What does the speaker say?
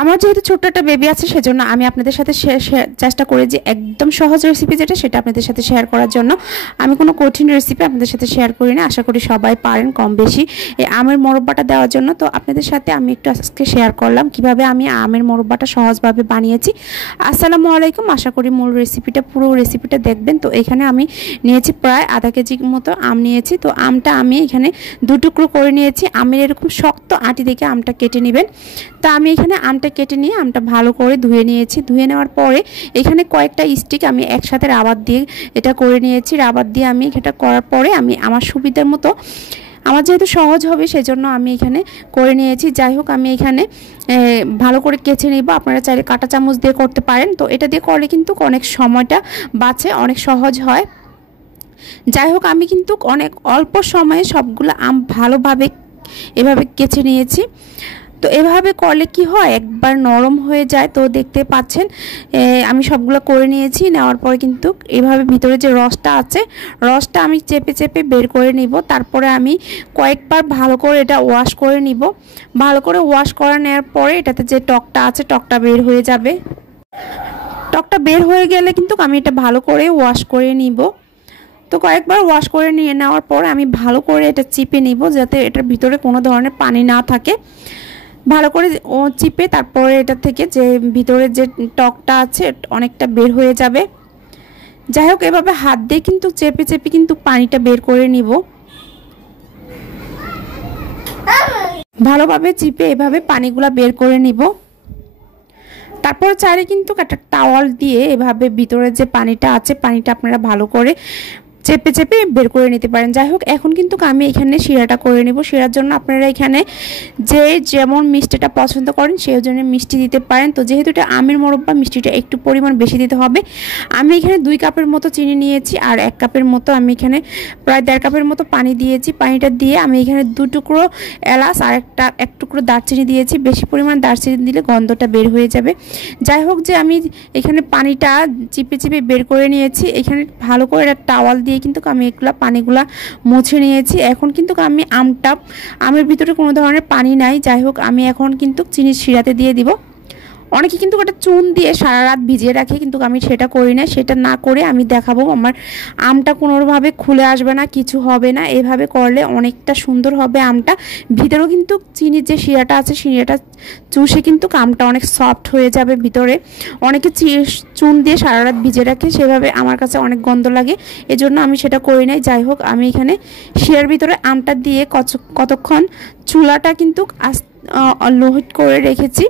আমার যেহেতু ছোট্ট একটা বেবি আছে সেজন্য আমি আপনাদের সাথে চেষ্টা করি যে একদম সহজ রেসিপি যেটা সেটা আপনাদের সাথে শেয়ার করার জন্য। আমি কোনো কঠিন রেসিপি আপনাদের সাথে শেয়ার করি না, আশা করি সবাই পারেন কম বেশি এই আমের মোরব্বাটা দেওয়ার জন্য। তো আপনাদের সাথে আমি একটু আজকে শেয়ার করলাম কিভাবে আমি আমের মোরব্বাটা সহজভাবে বানিয়েছি। আসসালামু আলাইকুম, আশা করি পুরো রেসিপিটা দেখবেন। তো এখানে আমি নিয়েছি প্রায় আধা কেজি মতো আম নিয়েছি। তো আমটা আমি এখানে দু টুকরো করে নিয়েছি। আমের এরকম শক্ত আটি দেখে আমটা কেটে নেবেন। তো আমি এখানে আমটা কেটে নিয়ে আমটা ভালো করে ধুয়ে নিয়েছি। ধুয়ে নেওয়ার পরে এখানে কয়েকটা স্টিক আমি একসাথে রাবার দিয়ে এটা করে নিয়েছি। রাবার দিয়ে আমি এটা করার পরে আমি আমার সুবিধার মতো, আমার যেহেতু সহজ হবে সেজন্য আমি এখানে করে নিয়েছি। যাই হোক, আমি এখানে ভালো করে কেচে নিব। আপনারা চাইলে কাঁটা চামচ দিয়ে করতে পারেন। তো এটা দিয়ে করলে কিন্তু অনেক সময়টা বাঁচে, অনেক সহজ হয়। যাই হোক, আমি কিন্তু অনেক অল্প সময়ে সবগুলো আম ভালোভাবে এভাবে কেচে নিয়েছি। তো এভাবে করলে কি হয়, একবার নরম হয়ে যায়। তো দেখতে পাচ্ছেন আমি সবগুলো করে নিয়েছি। নেওয়ার পরে কিন্তু এভাবে ভিতরে যে রসটা আছে, রসটা আমি চেপে চেপে বের করে নিব। তারপরে আমি কয়েকবার ভালো করে এটা ওয়াশ করে নিব। ভালো করে ওয়াশ করে নেওয়ার পরে এটাতে যে টকটা আছে টকটা বের হয়ে যাবে। টকটা বের হয়ে গেলে কিন্তু আমি এটা ভালো করে ওয়াশ করে নিব। তো কয়েকবার ওয়াশ করে নিয়ে নেওয়ার পর আমি ভালো করে এটা চিপে নিব যাতে এটার ভিতরে কোনো ধরনের পানি না থাকে। ভালো করে চিপে তারপরে এটা থেকে যে ভিতরে যে টকটা আছে অনেকটা বের হয়ে যাবে। যাই হোক, এভাবে হাত দিয়ে কিন্তু চেপে চেপে কিন্তু পানিটা বের করে নিব। ভালোভাবে চিপে এভাবে পানিগুলা বের করে নিব। তারপর চাইলে কিন্তু একটা টাওয়াল দিয়ে এভাবে ভিতরে যে পানিটা আছে পানিটা আপনারা ভালো করে চেপে চেপে বের করে নিতে পারেন। যাই হোক, এখন কিন্তু আমি এখানে শিরাটা করে নেব। শিরার জন্য আপনারা এখানে যে যেমন মিষ্টিটা পছন্দ করেন সেই জন্য মিষ্টি দিতে পারেন। তো যেহেতু এটা আমের মোরব্বা, মিষ্টিটা একটু পরিমাণ বেশি দিতে হবে। আমি এখানে 2 কাপের মতো চিনি নিয়েছি আর 1 কাপের মতো আমি এখানে প্রায় 1.5 কাপের মতো পানি দিয়েছি। পানিটা দিয়ে আমি এখানে 2 টুকরো এলাচ আর এক টুকরো দারচিনি দিয়েছি। বেশি পরিমাণ দারচিনি দিলে গন্ধটা বের হয়ে যাবে। যাই হোক, যে আমি এখানে পানিটা চিপে চিপে বের করে নিয়েছি। এখানে ভালো করে একটা টাওয়াল দিয়ে কিন্তু আমি এগুলা পানিগুলা মুছে নিয়েছি। এখন কিন্তু আমি আমের ভিতরে কোনো ধরনের পানি নাই। যাই হোক, আমি এখন কিন্তু চিনির শিরাতে দিয়ে দিব। অনেকে কিন্তু একটা চুন দিয়ে সারা রাত ভিজিয়ে রাখে, কিন্তু আমি সেটা করি না। সেটা না করে আমি দেখাবো আমার আমটা কোনোভাবে খুলে আসবে না, কিছু হবে না। এভাবে করলে অনেকটা সুন্দর হবে আমটা। ভিতরেও কিন্তু চিনির যে শিরাটা আছে শিরাটা চুষে কিন্তু আমটা অনেক সফট হয়ে যাবে ভিতরে। অনেকে চুন দিয়ে সারা রাত ভিজিয়ে রাখে, সেভাবে আমার কাছে অনেক গন্ধ লাগে, এজন্য আমি সেটা করি নাই। যাই হোক, আমি এখানে শিরার ভিতরে আমটা দিয়ে কতক্ষণ চুলাটা কিন্তু লো হিট করে রেখেছি।